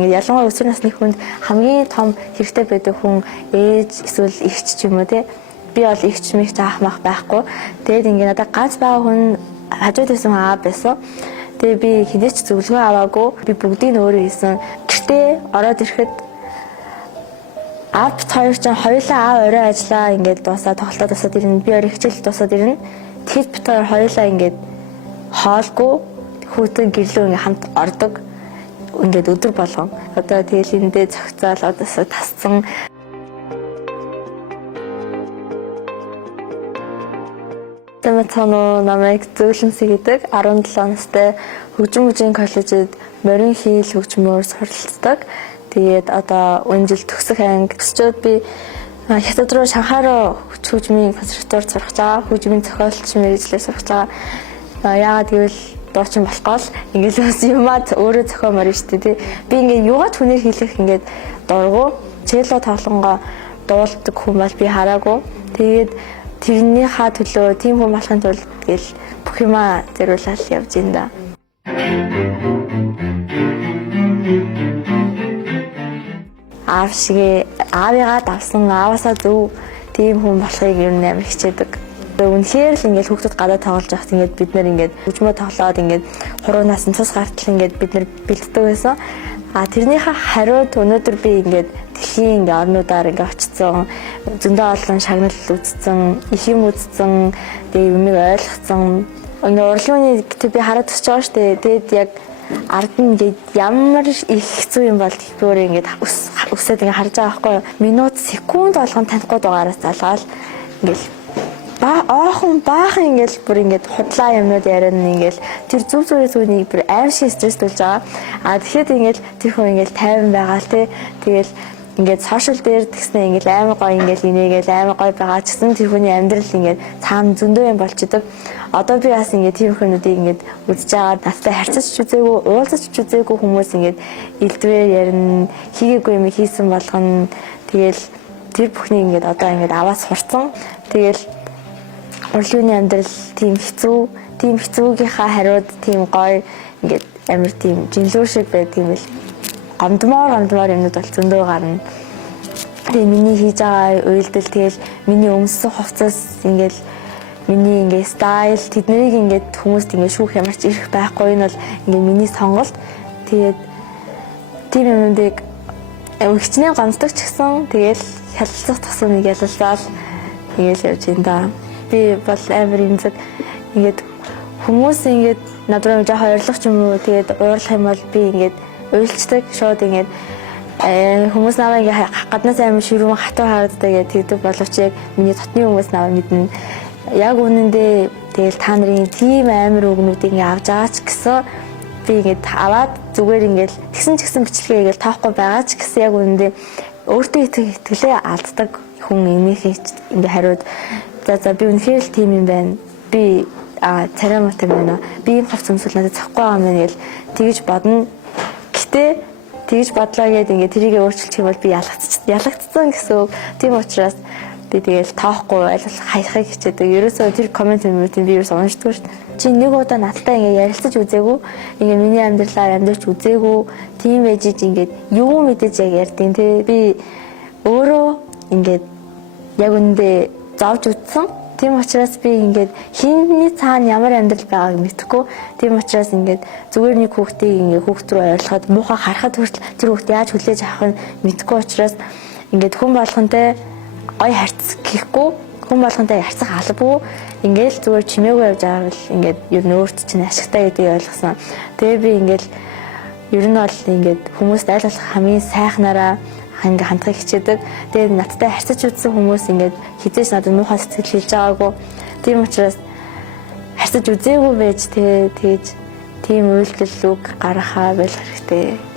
Ялангуяа өсвөр насны хүнд хамгийн том хэрэгтэй байдаг хүн ээж эсвэл эгч ч юм уу те. Би бол эгч мэгч аах мах байхгүй. Тэгээд ингээд надад ганц байгаа хүн хажууд байсан аа байсан. Тэгээ би хинээч зөвлөгөө аваагүй. Би бүгдийг нь өөрөө хийсэн. Гэртээ ороод ирэхэд апт хоёр ч хоёулаа орой ажиллаа ингээд дуусаад тоглолтоо дуусаад ирнэ. Би орой хичээл дуусаад ирнэ. Тэгэхэд бид хоёулаа ингээд хоолгүй хүүтэн гэрлөө ингээд хамт ордог. Ингээд өдөр болгон. Одоо тэгэл эндээ цогцоол одоосоо тасцсан. Тэмэтэнөө намайг зөвлөмсөй гэдэг 17 настай хөгжим коллежид морин хийл хөгжмөөр суралцдаг. Тэгээд одоо энэ жил төгсөх анги өсчөөд би хятад руу Шанхай руу хөгжмийн консерваторид сурах байгаа. Хөгжмийн зохиолч мэргэжлээ сурах байгаа. Яагаад гэвэл дуучин болохгүй л ингээл бас юмад өөрөө зохиомоор шүү дээ. Би ингээд юугаад хүнээр хийх ингээд дургу чело тоглонгоо дуулдаг хүн бол би хараагүй. Тэгээд тэрнийхээ төлөө тийм хүн болохын тулд гэл бүх юмаа зэрүүлэл явж ин да. Аавыгаа давсан ааваасаа зөв тийм хүн болохыг ер нь амар хичээдэг. Үнэхээр л ингээд хүүхдүүд гадаа тоглож байхад ингээд бид нэр ингээд хөгжмөө тоглоод ингээд хуруунаас нь цус гартал ингээд бид нэр бэлддэг байсан. Тэрнийхээ хариуд өнөөдөр би ингээд дэлхийн ингээд орнуудаар ингээд очсон, зөндөө олон шагнал үзсэн, их юм үзсэн, тэгээ юмыг ойлгоцсон. Ингээд урлагийн би хараад тусч байгаа шүү дээ. Тэгээд яг ард нь ингээд ямар их хэцүү юм бол өөрөө ингээд өсөд ингээд харж байгаа байхгүй юу? Минут, секунд болгон танихгүй байгаараас залгаал ингээд баахан ингээл бүр ингээд худлаа юмнууд яриана ингээл тэр зүв зүрээс үнийг бүр аим шиг стресстүүлж байгаа. Тэгэхэд ингээл тэр хүн ингээл тайван байгаа л те. Тэгэл ингээд сошиал дээр тэгснэ ингээл аймаг гоё ингээл инээгээл аймаг гоё байгаа ч гэсэн тэр хүний амьдрал ингээд цаана зөндөө юм болчихдог. Одоо би бас ингээд тийм хүмүүсийг ингээд үзэж байгаа надтай харьцаж ч үзээгүй, уулзаж ч үзээгүй хүмүүс ингээд элдвэр ярина, хийгээгүй юм хийсэн болгоно. Тэгэл тэр бүхний ингээд одоо ингээд аваад сурцсан. Тэгэл урлагийн амьдрал тийм хэцүүгийнхаа хариуд тийм гоё ингээд амар тийм жинлүү шиг байдаг юм бэл. Гомдмоор юмнууд бол зөндөө гарна. Тэгээ миний хийж байгаа уйлдэл тэгэл миний өмссөн хувцас ингээд миний ингээд стайл тэднийг ингээд хүмүүст ингээд шүүх ямар ч ирэх байхгүй. Энэ бол ингээд миний сонголт. Тэгээд тийм юмнуудыг хичнээн гомддог ч гэсэн тэгэл хялцах тусам нэг ялалцаад ингээд явж байна да. Би бол амар юмзэг ингээд хүмүүс ингээд надад жоохон ойрлох ч юм уу тэгээд уурлах юм бол би ингээд уйлцдаг шууд ингээд хүмүүс наваа ингээд гаднаас амар ширүүн хатуу харагддаг гэдэг тэгдэг боловч яг миний дотны хүмүүс наваа мэднэ. Яг үнэндээ тэгэл та нарын тийм амар үгнүүдийг ингээд авч байгаа ч гэсэн би ингээд аваад зүгээр ингээд тэгсэн ч гэсэн бичлэгээ ингээд тоохгүй байгаа ч гэсэн яг үнэндээ өөртөө итгэлээ алддаг хүн энийхээ ингээд хариуд за би үнэхээр л тийм юм байна. Би царай муутай байна. Би ийм хувц өмсөл надад цахгүй байгаа юм байна гэл тэгж бодно. Гэтэ тэгж бодлоо гэдэг ингээд тэрийг өөрчилчих юм бол би ялагдсан гэсэн үг. Тийм учраас би тэгэл тоохгүй ойлгох хайхыг хичээдэг. Ерөөсөө тэр коммент юмнуудыг би ерөөсөө уншдаггүй шүү дээ. Чи нэг удаа надтай ингээд ярилцаж үзээгүй. Ингээд миний амьдралаар амьдарч үзээгүй. Тийм байж ингээд юу мэдээж яг ярьдیں۔ Тэ би өөрөө ингээд яг үндэ зовж үзсэн. Тийм учраас би ингээд хинний цаана ямар амьдрал байгааг мэдэхгүй. Тийм учраас ингээд зүгээр нэг хүүхдийг ингээд хүүхд рүү ойлгоход муухай харахад хүртэл тэр хүүхд яаж хүлээж авахыг мэдэхгүй учраас ингээд хүн болгонтэй гоё харьцах гэхгүй, хүн болгонтэй харьцах албагүй. Ингээд л зүгээр чимээгүй явж байгаа бол ингээд ер нь өөрт чинь ашигтай гэдгийг ойлгосон. Тэгээ би ингээд ер нь бол ингээд хүмүүст аль болох хамгийн сайхнараа ингээ хандхыг хичээдэг. Тэгээд надтай харьцаж үзсэн хүмүүс ингээд хизээч надад муухай сэтгэл хэлж байгаагүй. Тийм учраас харьцаж үзээгүй байж тэгэж тийм үйлдэл үг гаргахаа байх хэрэгтэй.